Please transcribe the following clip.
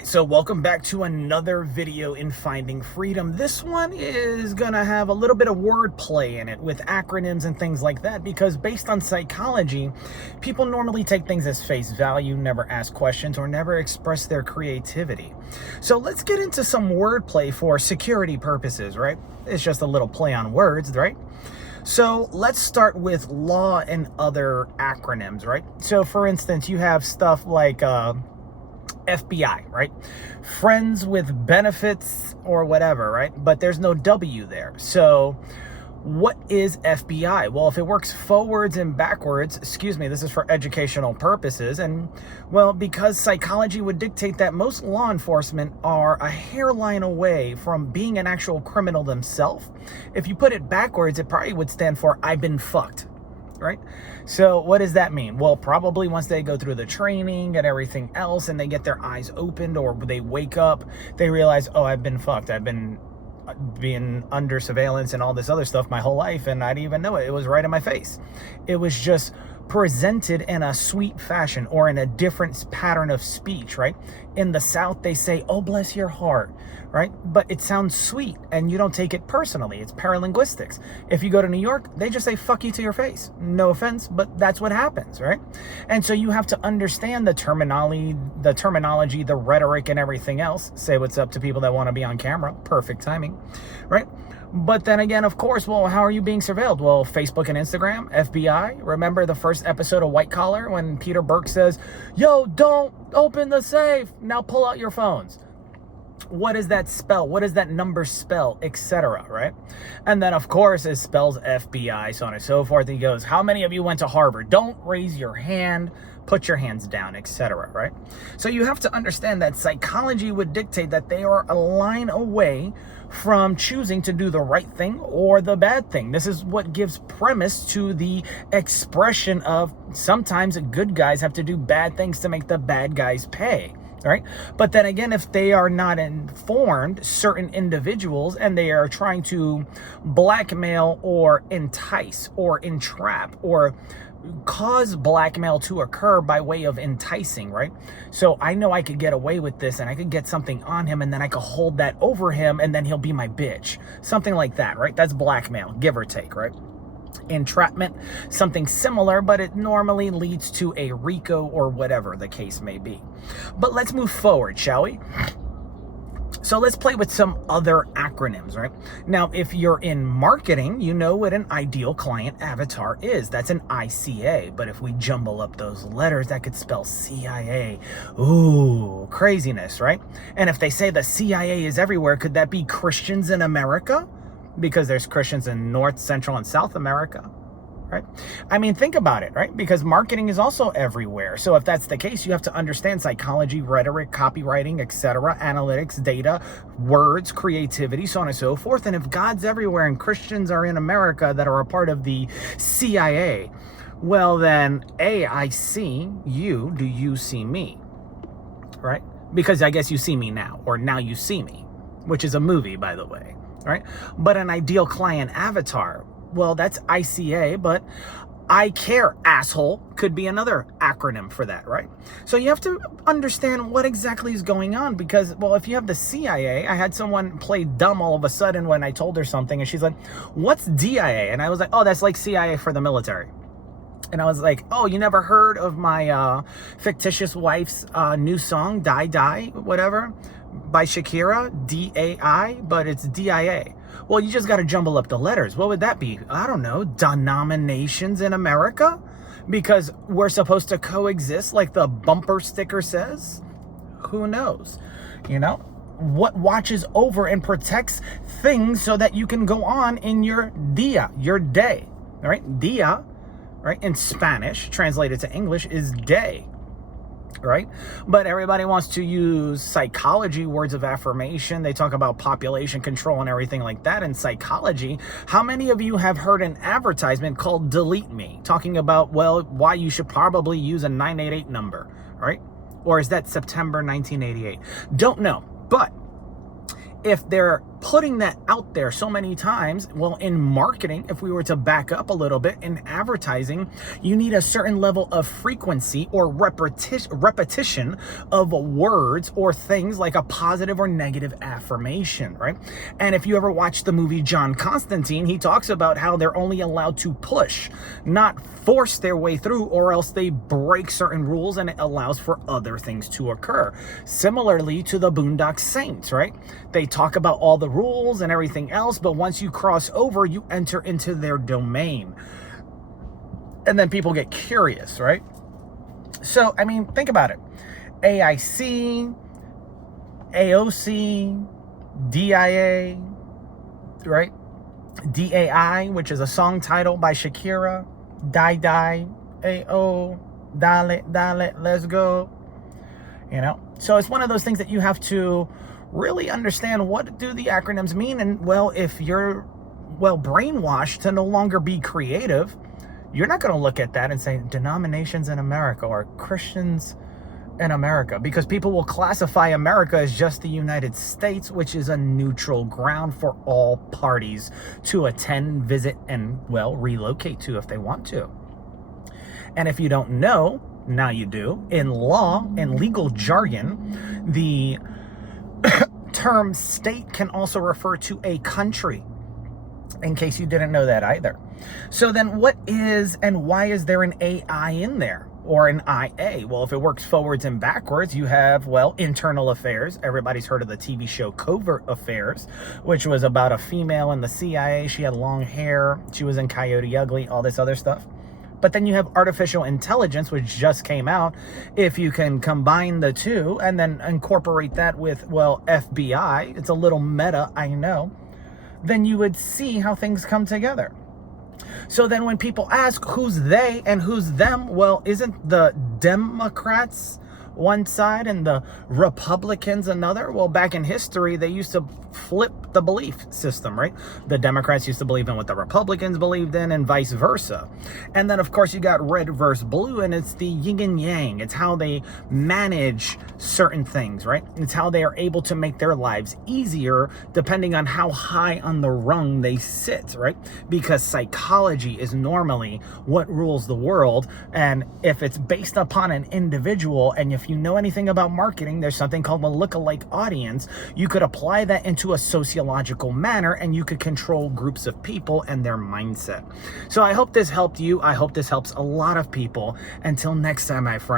right, so welcome back to another video in Finding Freedom. This one is gonna have a little bit of wordplay in it with acronyms and things like that, because based on psychology, people normally take things as face value, never ask questions, or never express their creativity. So let's get into some wordplay for security purposes, right? It's just a little play on words, right? So let's start with law and other acronyms, right? So for instance, you have stuff like FBI, right? Friends with benefits or whatever, right? But there's no W there. So what is FBI? Well, if it works forwards and backwards, excuse me, this is for educational purposes. And well, because psychology would dictate that most law enforcement are a hairline away from being an actual criminal themselves. If you put it backwards, it probably would stand for I've been fucked. Right? So what does that mean? Well, probably once they go through the training and everything else and they get their eyes opened or they wake up, they realize, oh, I've been fucked. I've been being under surveillance and all this other stuff my whole life, and I didn't even know it. It was right in my face. It was just presented in a sweet fashion or in a different pattern of speech, right? In the South, they say, oh, bless your heart, right? But it sounds sweet and you don't take it personally. It's paralinguistics. If you go to New York, they just say, fuck you to your face. No offense, but that's what happens, right? And so you have to understand the terminology, the rhetoric and everything else. Say what's up to people that want to be on camera. Perfect timing, right? But then again, of course, well, how are you being surveilled? Well, Facebook and Instagram, FBI. Remember the first episode of White Collar when Peter Burke says, yo, don't open the safe. Now pull out your phones. What does that spell? What does that number spell, etc., right? And then, of course, it spells FBI, so on and so forth. He goes, how many of you went to Harvard? Don't raise your hand. Put your hands down, etc., right? So you have to understand that psychology would dictate that they are a line away from choosing to do the right thing or the bad thing. This is what gives premise to the expression of sometimes good guys have to do bad things to make the bad guys pay. Right? But then again, if they are not informed, certain individuals, and they are trying to blackmail or entice or entrap or cause blackmail to occur by way of enticing, right? So I know I could get away with this and I could get something on him and then I could hold that over him and then he'll be my bitch. Something like that, right? That's blackmail, give or take, right? Entrapment, something similar, but it normally leads to a RICO or whatever the case may be. But let's move forward, shall we? So let's play with some other acronyms, right? Now, if you're in marketing, you know what an ideal client avatar is. That's an ICA. But if we jumble up those letters, that could spell CIA. Ooh, craziness, right? And if they say the CIA is everywhere, could that be Christians in America? Because there's Christians in North, Central, and South America, right? I mean, think about it, right? Because marketing is also everywhere. So if that's the case, you have to understand psychology, rhetoric, copywriting, etc., analytics, data, words, creativity, so on and so forth. And if God's everywhere and Christians are in America that are a part of the CIA, well then, A, I see you, do you see me, right? Because I guess you see me now, or now you see me, which is a movie, by the way. Right? But an ideal client avatar, well, that's ICA, but I care, asshole, could be another acronym for that, right? So you have to understand what exactly is going on because, well, if you have the CIA, I had someone play dumb all of a sudden when I told her something and she's like, what's DIA? And I was like, oh, that's like CIA for the military. And I was like, oh, you never heard of my fictitious wife's new song, Die Die, whatever, by Shakira, DAI, but it's DIA. Well, you just got to jumble up the letters. What would that be? I don't know, denominations in America? Because we're supposed to coexist like the bumper sticker says? Who knows? You know? What watches over and protects things so that you can go on in your dia, your day, all right? Dia, right, in Spanish, translated to English, is day, right? But everybody wants to use psychology, words of affirmation. They talk about population control and everything like that. In psychology, how many of you have heard an advertisement called Delete Me, talking about, well, why you should probably use a 988 number, right? Or is that September 1988? Don't know. But if they're putting that out there so many times. Well, in marketing, if we were to back up a little bit, in advertising, you need a certain level of frequency or repetition of words or things like a positive or negative affirmation, right? And if you ever watch the movie John Constantine, he talks about how they're only allowed to push, not force their way through, or else they break certain rules and it allows for other things to occur. Similarly to the Boondock Saints, right? They talk about all the rules and everything else, but once you cross over, you enter into their domain. And then people get curious, right? So, I mean, think about it. AIC, AOC, DIA, right? DAI, which is a song title by Shakira. Die, die, AO, dale, dale, let's go. You know? So it's one of those things that you have to really understand, what do the acronyms mean? And, well, if you're, brainwashed to no longer be creative, you're not going to look at that and say denominations in America or Christians in America, because people will classify America as just the United States, which is a neutral ground for all parties to attend, visit, and, relocate to if they want to. And if you don't know, now you do, in law and legal jargon, the term state can also refer to a country, in case you didn't know that either. So then what is and why is there an AI in there? Or an IA? Well, if it works forwards and backwards, you have, internal affairs. Everybody's heard of the TV show Covert Affairs, which was about a female in the CIA. She had long hair. She was in Coyote Ugly, all this other stuff. But then you have artificial intelligence, which just came out. If you can combine the two and then incorporate that with, FBI, it's a little meta, I know, then you would see how things come together. So then when people ask who's they and who's them, isn't the Democrats one side and the Republicans another? Well, back in history, they used to flip the belief system, right? The Democrats used to believe in what the Republicans believed in and vice versa. And then, of course, you got red versus blue, and it's the yin and yang. It's how they manage certain things, right? It's how they are able to make their lives easier depending on how high on the rung they sit, right? Because psychology is normally what rules the world. And if it's based upon an individual, and if you know anything about marketing, there's something called a lookalike audience. You could apply that into a sociological manner, and you could control groups of people and their mindset. So I hope this helped you. I hope this helps a lot of people. Until next time, my friend.